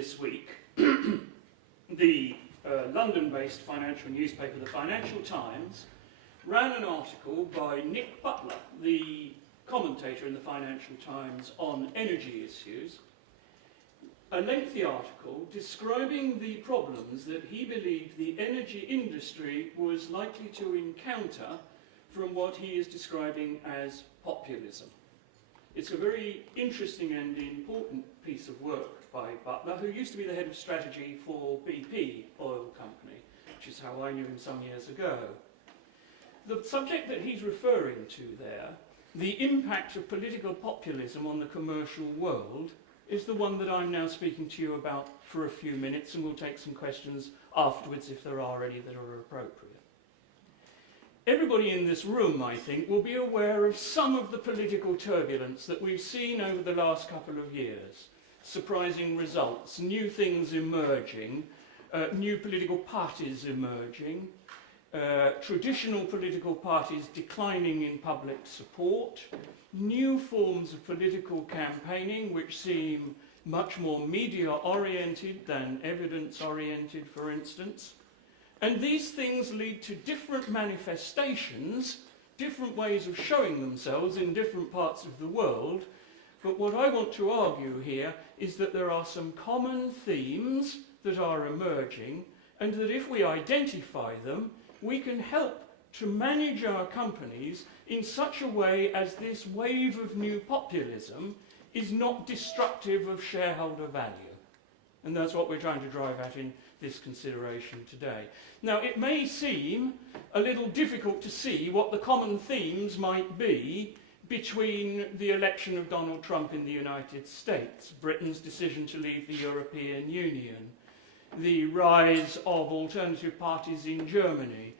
this week, the London-based financial newspaper, the Financial Times, ran an article by Nick Butler, the commentator in the Financial Times on energy issues, a lengthy article describing the problems that he believed the energy industry was likely to encounter from what he is describing as populism. It's a very interesting and important piece of work by Butler, who used to be the head of strategy for BP Oil Company, which is how I knew him some years ago. The subject that he's referring to there, the impact of political populism on the commercial world, is the one that I'm now speaking to you about for a few minutes, and we'll take some questions afterwards if there are any that are appropriate. Everybody in this room, I think, will be aware of some of the political turbulence that we've seen over the last couple of years. Surprising results, new things emerging, new political parties emerging, traditional political parties declining in public support, new forms of political campaigning which seem much more media-oriented than evidence-oriented, for instance. And these things lead to different manifestations, different ways of showing themselves in different parts of the world. But what I want to argue here is that there are some common themes that are emerging, and that if we identify them, we can help to manage our companies in such a way as this wave of new populism is not destructive of shareholder value. And that's what we're trying to drive at in this consideration today. Now, it may seem a little difficult to see what the common themes might be between the election of Donald Trump in the United States, Britain's decision to leave the European Union, the rise of alternative parties in Germany,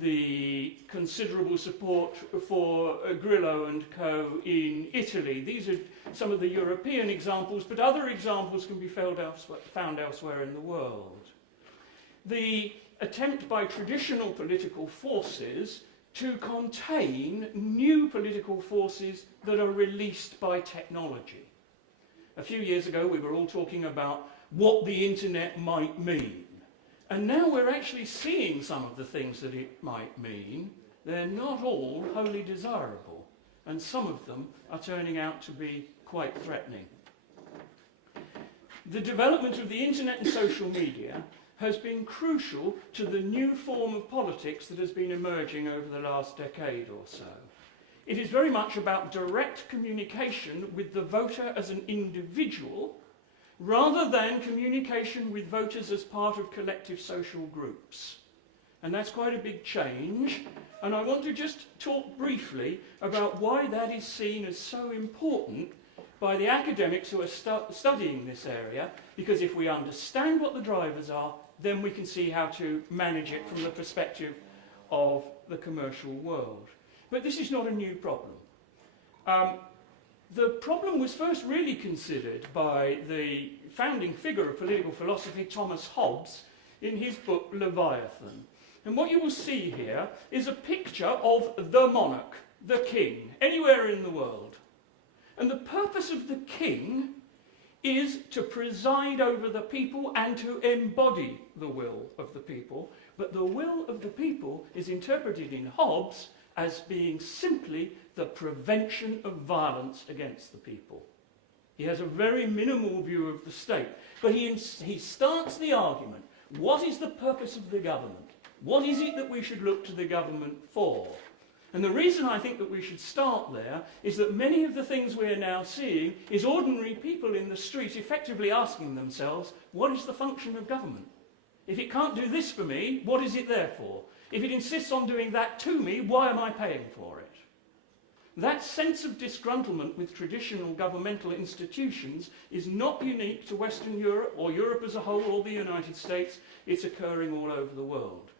the considerable support for Grillo and co in Italy. These are some of the European examples, but other examples can be found elsewhere in the world. The attempt by traditional political forces to contain new political forces that are released by technology. A few years ago, we were all talking about what the internet might mean. And now we're actually seeing some of the things that it might mean. They're not all wholly desirable, and some of them are turning out to be quite threatening. The development of the internet and social media has been crucial to the new form of politics that has been emerging over the last decade or so. It is very much about direct communication with the voter as an individual, rather than communication with voters as part of collective social groups. And that's quite a big change, and I want to just talk briefly about why that is seen as so important by the academics who are studying this area, because if we understand what the drivers are, then we can see how to manage it from the perspective of the commercial world. But this is not a new problem. The problem was first really considered by the founding figure of political philosophy, Thomas Hobbes, in his book Leviathan. And what you will see here is a picture of the monarch, the king, anywhere in the world. And the purpose of the king is to preside over the people and to embody the will of the people. But the will of the people is interpreted in Hobbes as being simply the prevention of violence against the people. He has a very minimal view of the state, but he starts the argument, what is the purpose of the government? What is it that we should look to the government for? And the reason I think that we should start there is that many of the things we're now seeing is ordinary people in the street effectively asking themselves, what is the function of government? If it can't do this for me, what is it there for? If it insists on doing that to me, why am I paying for it? That sense of disgruntlement with traditional governmental institutions is not unique to Western Europe or Europe as a whole or the United States. It's occurring all over the world.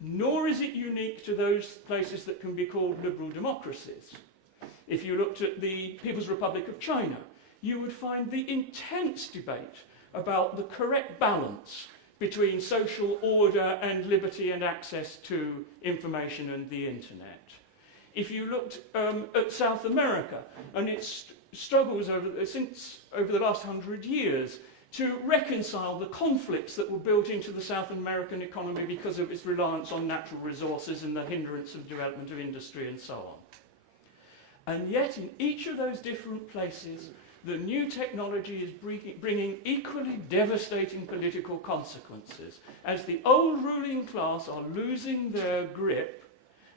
Nor is it unique to those places that can be called liberal democracies. If you looked at the People's Republic of China, you would find the intense debate about the correct balance between social order and liberty and access to information and the internet. If you looked at South America and its struggles over the last 100 years to reconcile the conflicts that were built into the South American economy because of its reliance on natural resources and the hindrance of development of industry and so on. And yet, in each of those different places, the new technology is bringing equally devastating political consequences as the old ruling class are losing their grip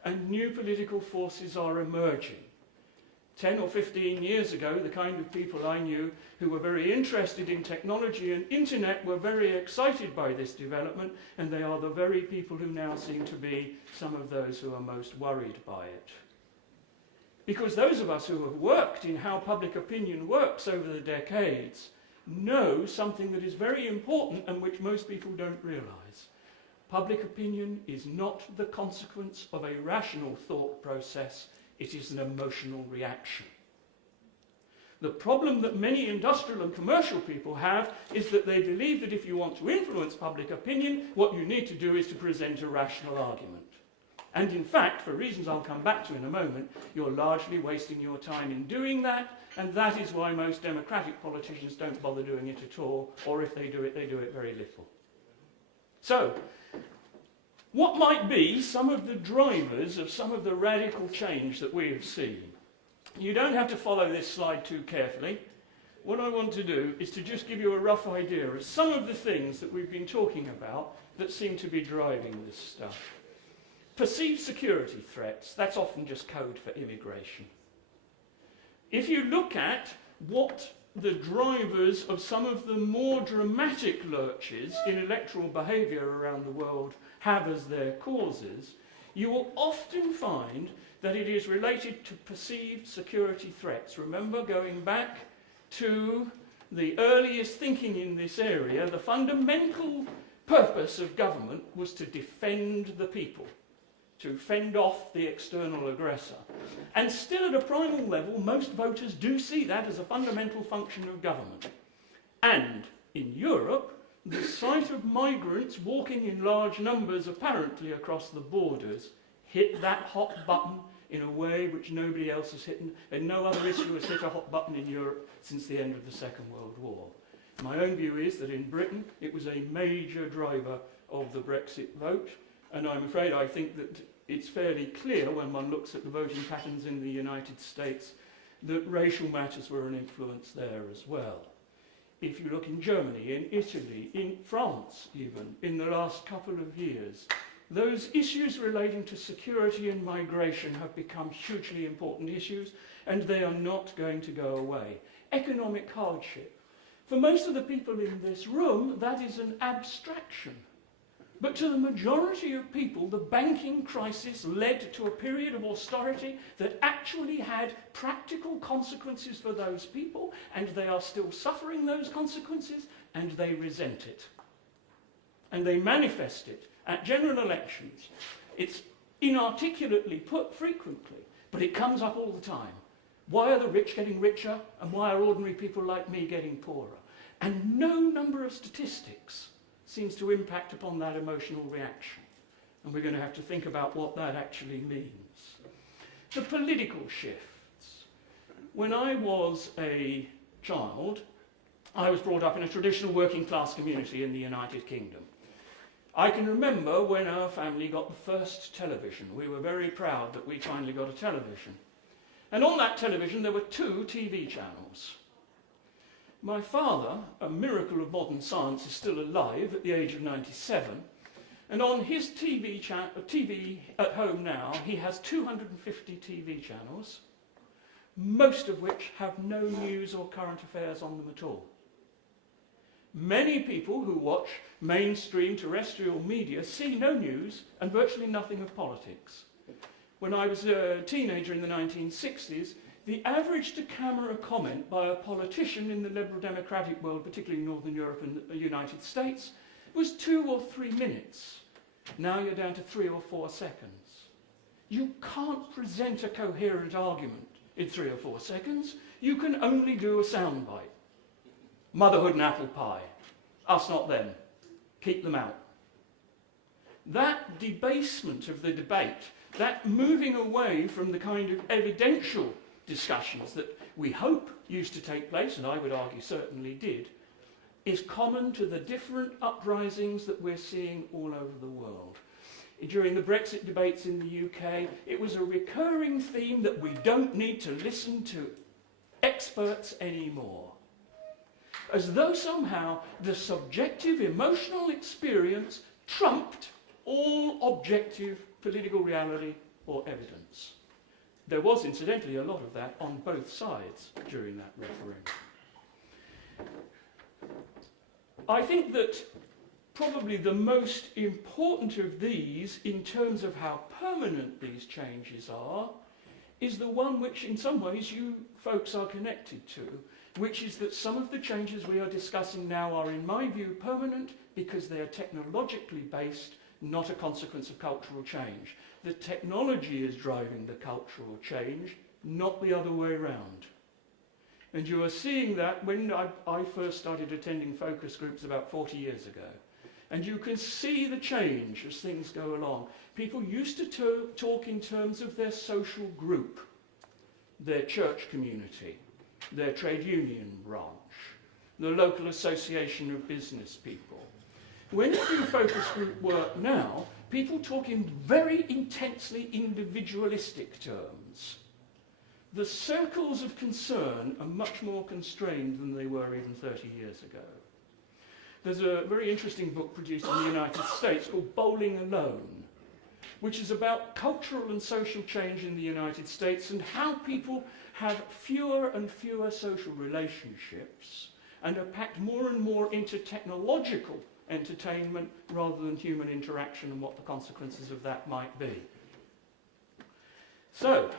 and new political forces are emerging. 10 or 15 years ago, the kind of people I knew who were very interested in technology and internet were very excited by this development, and they are the very people who now seem to be some of those who are most worried by it. Because those of us who have worked in how public opinion works over the decades know something that is very important and which most people don't realise. Public opinion is not the consequence of a rational thought process, it is an emotional reaction. The problem that many industrial and commercial people have is that they believe that if you want to influence public opinion, what you need to do is to present a rational argument. And in fact, for reasons I'll come back to in a moment, you're largely wasting your time in doing that, and that is why most democratic politicians don't bother doing it at all, or if they do it very little. So, what might be some of the drivers of some of the radical change that we have seen? You don't have to follow this slide too carefully. What I want to do is to just give you a rough idea of some of the things that we've been talking about that seem to be driving this stuff. Perceived security threats, that's often just code for immigration. If you look at what the drivers of some of the more dramatic lurches in electoral behaviour around the world have as their causes, you will often find that it is related to perceived security threats. Remember, going back to the earliest thinking in this area, the fundamental purpose of government was to defend the people, to fend off the external aggressor. And still at a primal level, most voters do see that as a fundamental function of government. And in Europe, the sight of migrants walking in large numbers apparently across the borders hit that hot button in a way which nobody else has hit, and no other issue has hit a hot button in Europe since the end of the Second World War. My own view is that in Britain it was a major driver of the Brexit vote, and I'm afraid I think that it's fairly clear when one looks at the voting patterns in the United States that racial matters were an influence there as well. If you look in Germany, in Italy, in France even, in the last couple of years, those issues relating to security and migration have become hugely important issues, and they are not going to go away. Economic hardship. For most of the people in this room, that is an abstraction. But to the majority of people, the banking crisis led to a period of austerity that actually had practical consequences for those people, and they are still suffering those consequences, and they resent it. And they manifest it at general elections. It's inarticulately put frequently, but it comes up all the time. Why are the rich getting richer, and why are ordinary people like me getting poorer? And no number of statistics seems to impact upon that emotional reaction. And we're going to have to think about what that actually means. The political shifts. When I was a child, I was brought up in a traditional working class community in the United Kingdom. I can remember when our family got the first television. We were very proud that we finally got a television. And on that television there were 2 TV channels. My father, a miracle of modern science, is still alive at the age of 97, and on his TV at home now, he has 250 TV channels, most of which have no news or current affairs on them at all. Many people who watch mainstream terrestrial media see no news and virtually nothing of politics. When I was a teenager in the 1960s, the average to-camera comment by a politician in the liberal democratic world, particularly in Northern Europe and the United States, was 2 or 3 minutes. Now you're down to 3 or 4 seconds. You can't present a coherent argument in 3 or 4 seconds. You can only do a soundbite. Motherhood and apple pie. Us not them. Keep them out. That debasement of the debate, that moving away from the kind of evidential discussions that we hope used to take place, and I would argue certainly did, is common to the different uprisings that we're seeing all over the world. During the Brexit debates in the UK, it was a recurring theme that we don't need to listen to experts anymore. As though somehow the subjective emotional experience trumped all objective political reality or evidence. There was, incidentally, a lot of that on both sides during that referendum. I think that probably the most important of these, in terms of how permanent these changes are, is the one which in some ways you folks are connected to, which is that some of the changes we are discussing now are, in my view, permanent because they are technologically based, not a consequence of cultural change. The technology is driving the cultural change, not the other way around. And you are seeing that when I first started attending focus groups about 40 years ago. And you can see the change as things go along. People used to talk in terms of their social group, their church community, their trade union branch, the local association of business people. When you do focus group work now, people talk in very intensely individualistic terms. The circles of concern are much more constrained than they were even 30 years ago. There's a very interesting book produced in the United States called Bowling Alone, which is about cultural and social change in the United States and how people have fewer and fewer social relationships and are packed more and more into technological entertainment rather than human interaction and what the consequences of that might be. So,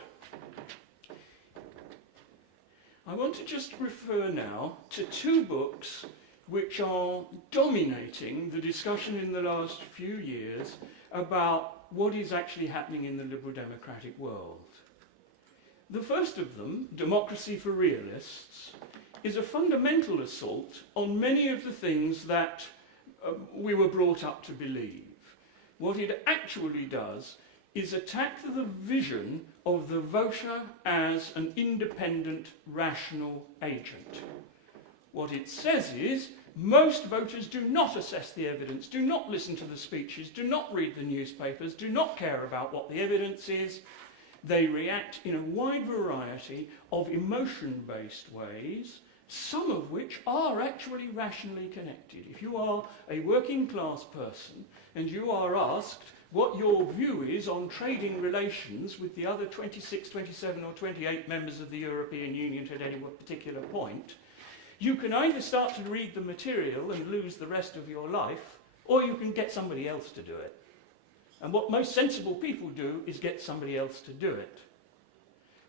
I want to just refer now to two books which are dominating the discussion in the last few years about what is actually happening in the liberal democratic world. The first of them, Democracy for Realists, is a fundamental assault on many of the things that we were brought up to believe. What it actually does is attack the vision of the voter as an independent, rational agent. What it says is, most voters do not assess the evidence, do not listen to the speeches, do not read the newspapers, do not care about what the evidence is. They react in a wide variety of emotion-based ways, some of which are actually rationally connected. If you are a working class person and you are asked what your view is on trading relations with the other 26, 27 or 28 members of the European Union at any particular point, you can either start to read the material and lose the rest of your life, or you can get somebody else to do it. And what most sensible people do is get somebody else to do it.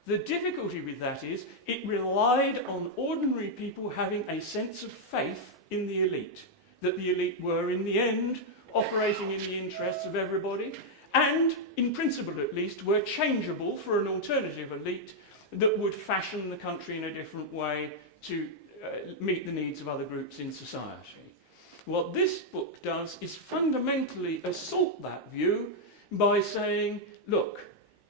The difficulty with that is it relied on ordinary people having a sense of faith in the elite, that the elite were in the end operating in the interests of everybody, and in principle at least were changeable for an alternative elite that would fashion the country in a different way to meet the needs of other groups in society. What this book does is fundamentally assault that view by saying, look,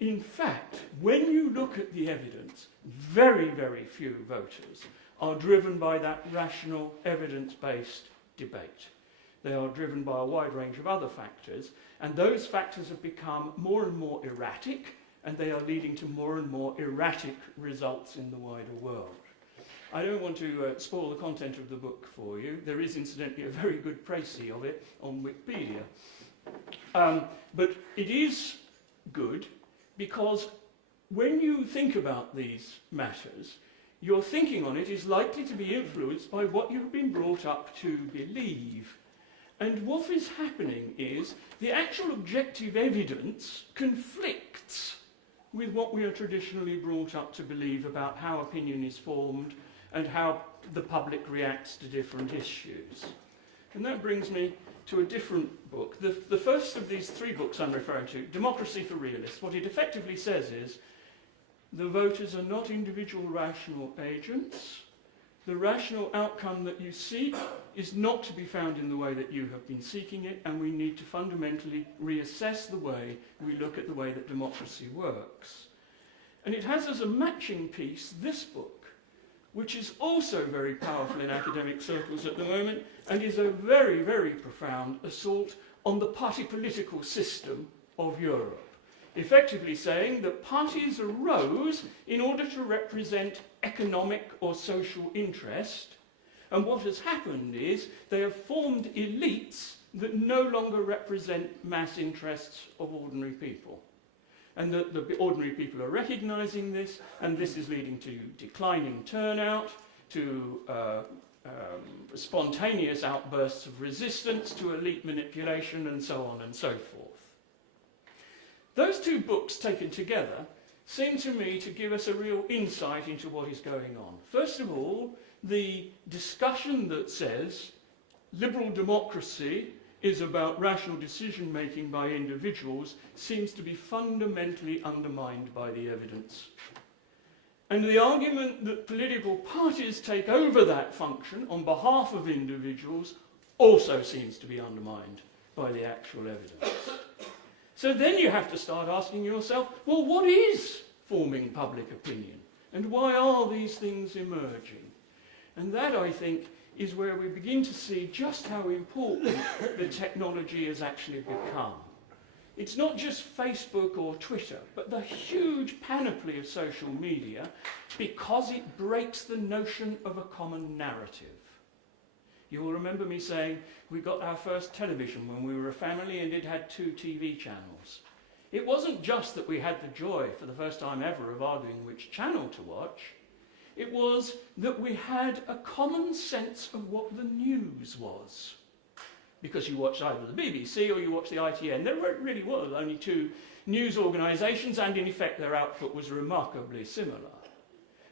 in fact, when you look at the evidence, very, very few voters are driven by that rational, evidence-based debate. They are driven by a wide range of other factors, and those factors have become more and more erratic, and they are leading to more and more erratic results in the wider world. I don't want to spoil the content of the book for you. There is, incidentally, a very good précis of it on Wikipedia. But it is good because when you think about these matters, your thinking on it is likely to be influenced by what you've been brought up to believe. And what is happening is the actual objective evidence conflicts with what we are traditionally brought up to believe about how opinion is formed and how the public reacts to different issues. And that brings me to a different book. The first of these three books I'm referring to, Democracy for Realists, what it effectively says is the voters are not individual rational agents. The rational outcome that you seek is not to be found in the way that you have been seeking it, and we need to fundamentally reassess the way we look at the way that democracy works. And it has as a matching piece this book, which is also very powerful in academic circles at the moment, and is a very, very profound assault on the party political system of Europe, effectively saying that parties arose in order to represent economic or social interest, and what has happened is they have formed elites that no longer represent mass interests of ordinary people. And the ordinary people are recognising this, and this is leading to declining turnout, to spontaneous outbursts of resistance, to elite manipulation, and so on and so forth. Those two books taken together seem to me to give us a real insight into what is going on. First of all, the discussion that says liberal democracy is about rational decision-making by individuals seems to be fundamentally undermined by the evidence. And the argument that political parties take over that function on behalf of individuals also seems to be undermined by the actual evidence. So then you have to start asking yourself, well, what is forming public opinion? And why are these things emerging? And that, I think, is where we begin to see just how important the technology has actually become. It's not just Facebook or Twitter, but the huge panoply of social media, because it breaks the notion of a common narrative. You will remember me saying we got our first television when we were a family and it had 2 TV channels. It wasn't just that we had the joy for the first time ever of arguing which channel to watch. It was that we had a common sense of what the news was. Because you watched either the BBC or you watched the ITN. There really was only 2 news organisations, and in effect their output was remarkably similar.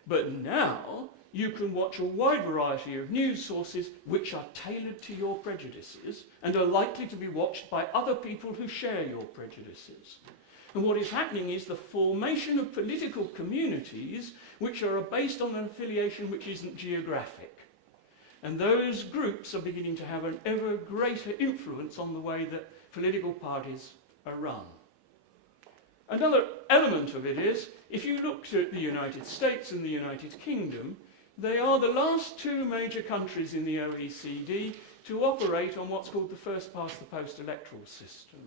But now you can watch a wide variety of news sources which are tailored to your prejudices and are likely to be watched by other people who share your prejudices. And what is happening is the formation of political communities which are based on an affiliation which isn't geographic. And those groups are beginning to have an ever greater influence on the way that political parties are run. Another element of it is, if you looked at the United States and the United Kingdom, they are the last 2 major countries in the OECD to operate on what's called the Firstpastthepost electoral system.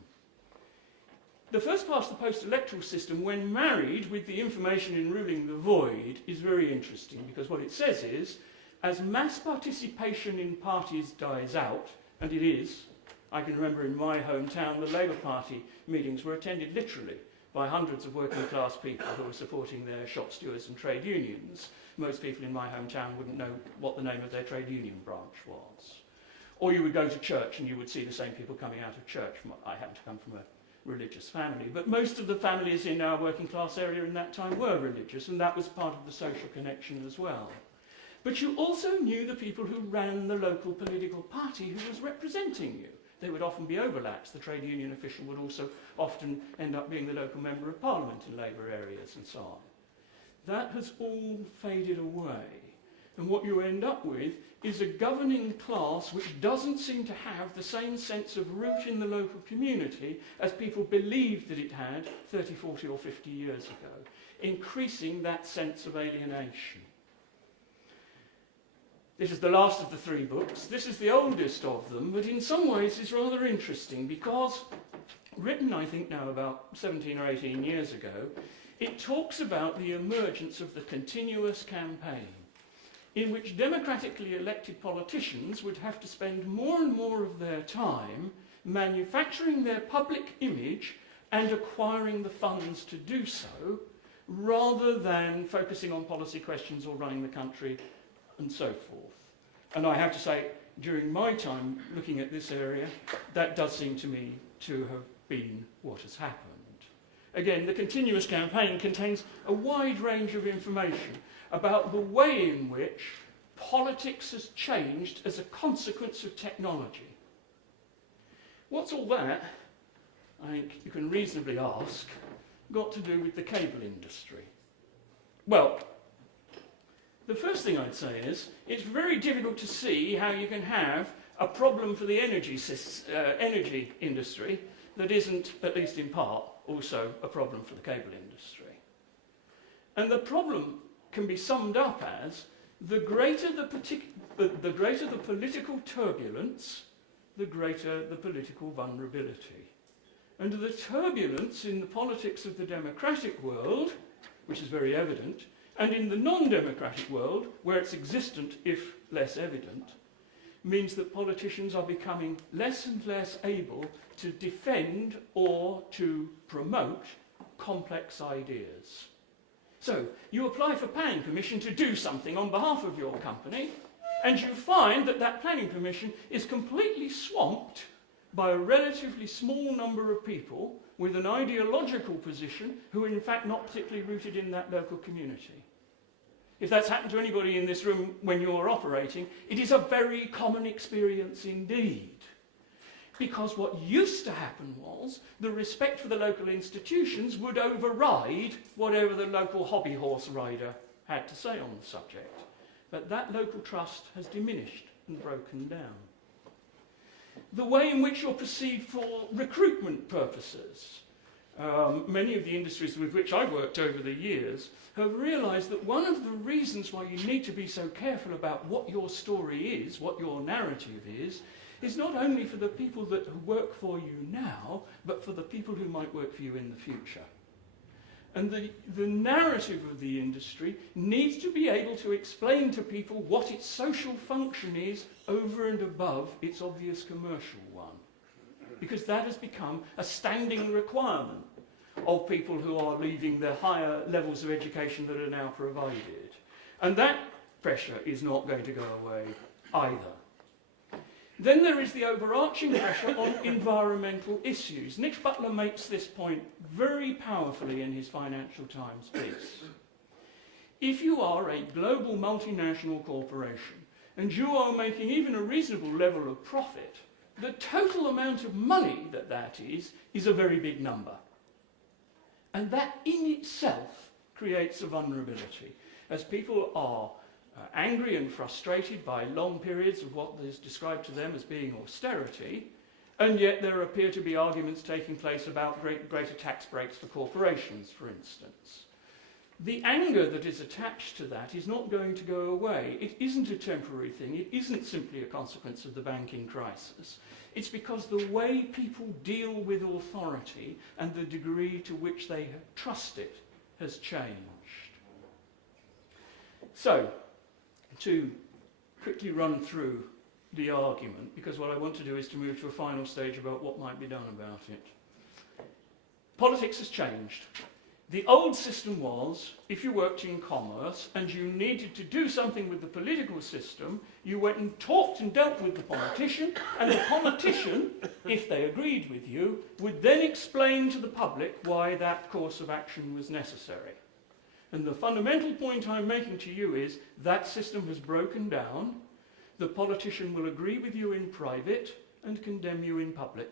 The Firstpastthepost electoral system, when married with the information in ruling the void, is very interesting, because what it says is, as mass participation in parties dies out, and it is, I can remember in my hometown the Labour Party meetings were attended literally by hundreds of working class people who were supporting their shop stewards and trade unions. Most people in my hometown wouldn't know what the name of their trade union branch was. Or you would go to church and you would see the same people coming out of church. I happen to come from a religious family, but most of the families in our working class area in that time were religious, and that was part of the social connection as well. But you also knew the people who ran the local political party who was representing you. They would often be overlaps. The trade union official would also often end up being the local member of parliament in Labour areas and so on. That has all faded away. And what you end up with is a governing class which doesn't seem to have the same sense of root in the local community as people believed that it had 30, 40 or 50 years ago, increasing that sense of alienation. This is the last of the 3 books. This is the oldest of them, but in some ways is rather interesting because, written I think now about 17 or 18 years ago, it talks about the emergence of the continuous campaign, in which democratically elected politicians would have to spend more and more of their time manufacturing their public image and acquiring the funds to do so, rather than focusing on policy questions or running the country and so forth. And I have to say, during my time looking at this area, that does seem to me to have been what has happened. Again, the continuous campaign contains a wide range of information about the way in which politics has changed as a consequence of technology. What's all that, I think you can reasonably ask, got to do with the cable industry? Well, the first thing I'd say is, it's very difficult to see how you can have a problem for the energy industry that isn't, at least in part, also a problem for the cable industry. And the problem can be summed up as the greater the political turbulence, the greater the political vulnerability. And the turbulence in the politics of the democratic world, which is very evident, and in the non-democratic world, where it's existent if less evident, means that politicians are becoming less and less able to defend or to promote complex ideas. So, you apply for planning permission to do something on behalf of your company, and you find that that planning permission is completely swamped by a relatively small number of people with an ideological position who are in fact not particularly rooted in that local community. If that's happened to anybody in this room when you're operating, it is a very common experience indeed. Because what used to happen was the respect for the local institutions would override whatever the local hobby horse rider had to say on the subject. But that local trust has diminished and broken down. The way in which you're perceived for recruitment purposes. Many of the industries with which I've worked over the years have realised that one of the reasons why you need to be so careful about what your story is, what your narrative is not only for the people that work for you now, but for the people who might work for you in the future. And the narrative of the industry needs to be able to explain to people what its social function is over and above its obvious commercial one. Because that has become a standing requirement of people who are leaving the higher levels of education that are now provided. And that pressure is not going to go away either. Then there is the overarching pressure on environmental issues. Nick Butler makes this point very powerfully in his Financial Times piece. If you are a global multinational corporation and you are making even a reasonable level of profit, the total amount of money that is a very big number. And that in itself creates a vulnerability. As people are angry and frustrated by long periods of what is described to them as being austerity, and yet there appear to be arguments taking place about greater tax breaks for corporations, for instance. The anger that is attached to that is not going to go away. It isn't a temporary thing. It isn't simply a consequence of the banking crisis. It's because the way people deal with authority and the degree to which they trust it has changed. So, to quickly run through the argument, because what I want to do is to move to a final stage about what might be done about it. Politics has changed. The old system was, if you worked in commerce and you needed to do something with the political system, you went and talked and dealt with the politician, and the politician, if they agreed with you, would then explain to the public why that course of action was necessary. And the fundamental point I'm making to you is that system has broken down. The politician will agree with you in private and condemn you in public.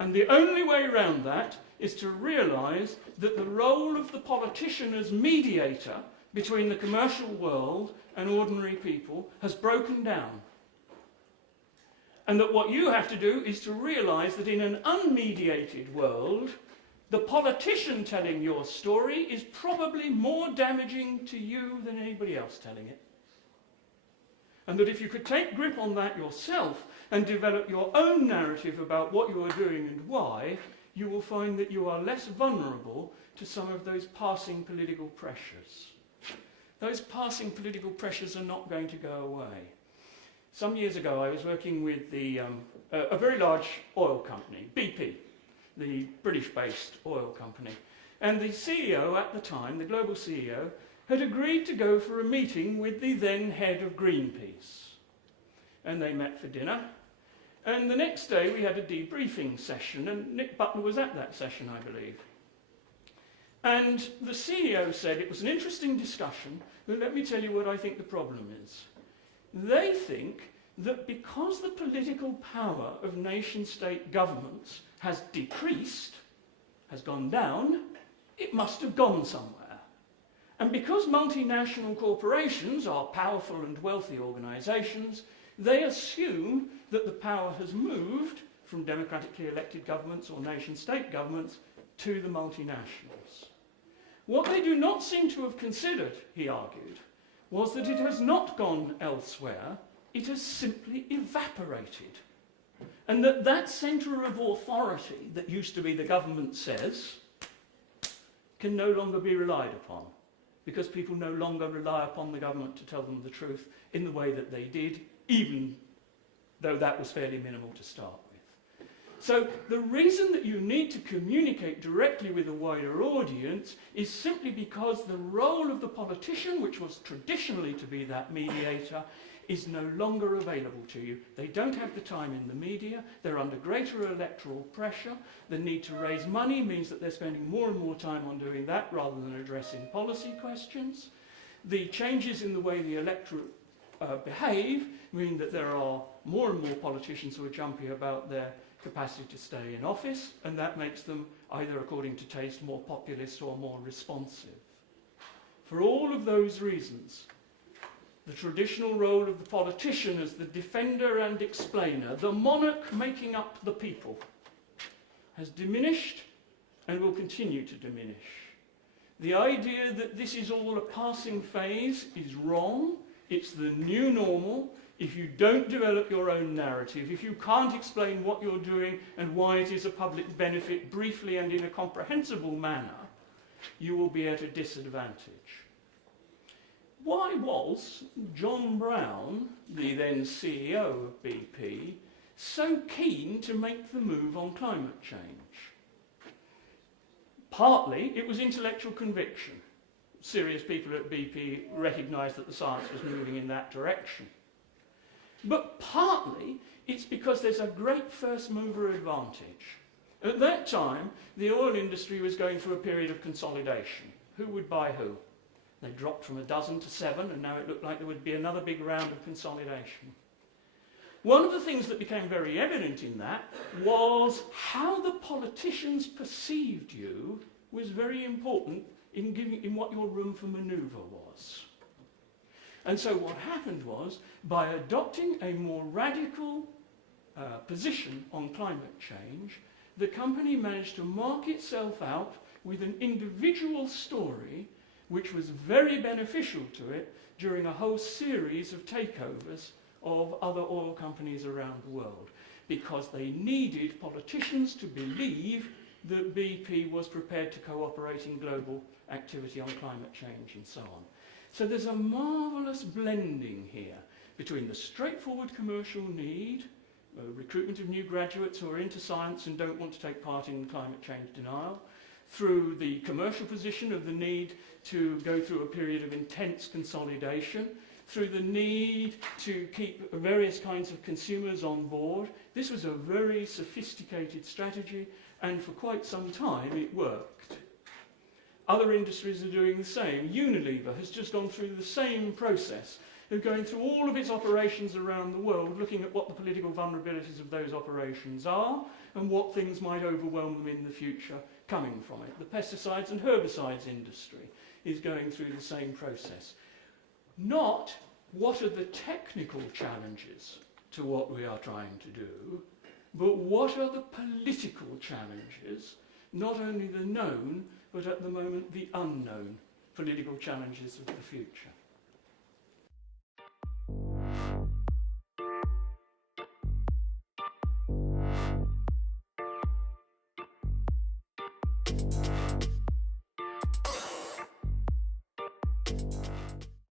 And the only way around that is to realise that the role of the politician as mediator between the commercial world and ordinary people has broken down. And that what you have to do is to realise that in an unmediated world, the politician telling your story is probably more damaging to you than anybody else telling it. And that if you could take grip on that yourself and develop your own narrative about what you are doing and why, you will find that you are less vulnerable to some of those passing political pressures. Those passing political pressures are not going to go away. Some years ago I was working with a very large oil company, BP, the British-based oil company. And the CEO at the time, the global CEO, had agreed to go for a meeting with the then head of Greenpeace. And they met for dinner. And the next day we had a debriefing session, and Nick Butler was at that session, I believe. And the CEO said, it was an interesting discussion, but let me tell you what I think the problem is. They think that because the political power of nation-state governments has decreased, has gone down, it must have gone somewhere. And because multinational corporations are powerful and wealthy organisations, they assume that the power has moved from democratically elected governments or nation-state governments to the multinationals. What they do not seem to have considered, he argued, was that it has not gone elsewhere, it has simply evaporated. And that centre of authority that used to be the government says can no longer be relied upon, because people no longer rely upon the government to tell them the truth in the way that they did, even though that was fairly minimal to start with. So the reason that you need to communicate directly with a wider audience is simply because the role of the politician, which was traditionally to be that mediator, is no longer available to you. They don't have the time in the media, they're under greater electoral pressure, the need to raise money means that they're spending more and more time on doing that rather than addressing policy questions. The changes in the way the electorate behave mean that there are more and more politicians who are jumpy about their capacity to stay in office, and that makes them, either according to taste, more populist or more responsive. For all of those reasons, the traditional role of the politician as the defender and explainer, the monarch making up the people, has diminished and will continue to diminish. The idea that this is all a passing phase is wrong. It's the new normal. If you don't develop your own narrative, if you can't explain what you're doing and why it is a public benefit briefly and in a comprehensible manner, you will be at a disadvantage. Why was John Brown, the then CEO of BP, so keen to make the move on climate change? Partly it was intellectual conviction. Serious people at BP recognised that the science was moving in that direction. But partly it's because there's a great first mover advantage. At that time, the oil industry was going through a period of consolidation. Who would buy who? They dropped from 12 to 7, and now it looked like there would be another big round of consolidation. One of the things that became very evident in that was how the politicians perceived you was very important in what your room for manoeuvre was. And so what happened was, by adopting a more radical position on climate change, the company managed to mark itself out with an individual story which was very beneficial to it during a whole series of takeovers of other oil companies around the world, because they needed politicians to believe that BP was prepared to cooperate in global activity on climate change and so on. So there's a marvellous blending here between the straightforward commercial need, recruitment of new graduates who are into science and don't want to take part in climate change denial, through the commercial position of the need to go through a period of intense consolidation, through the need to keep various kinds of consumers on board. This was a very sophisticated strategy, and for quite some time it worked. Other industries are doing the same. Unilever has just gone through the same process of going through all of its operations around the world, looking at what the political vulnerabilities of those operations are and what things might overwhelm them in the future coming from it. The pesticides and herbicides industry is going through the same process. Not what are the technical challenges to what we are trying to do, but what are the political challenges, not only the known, but at the moment the unknown political challenges of the future.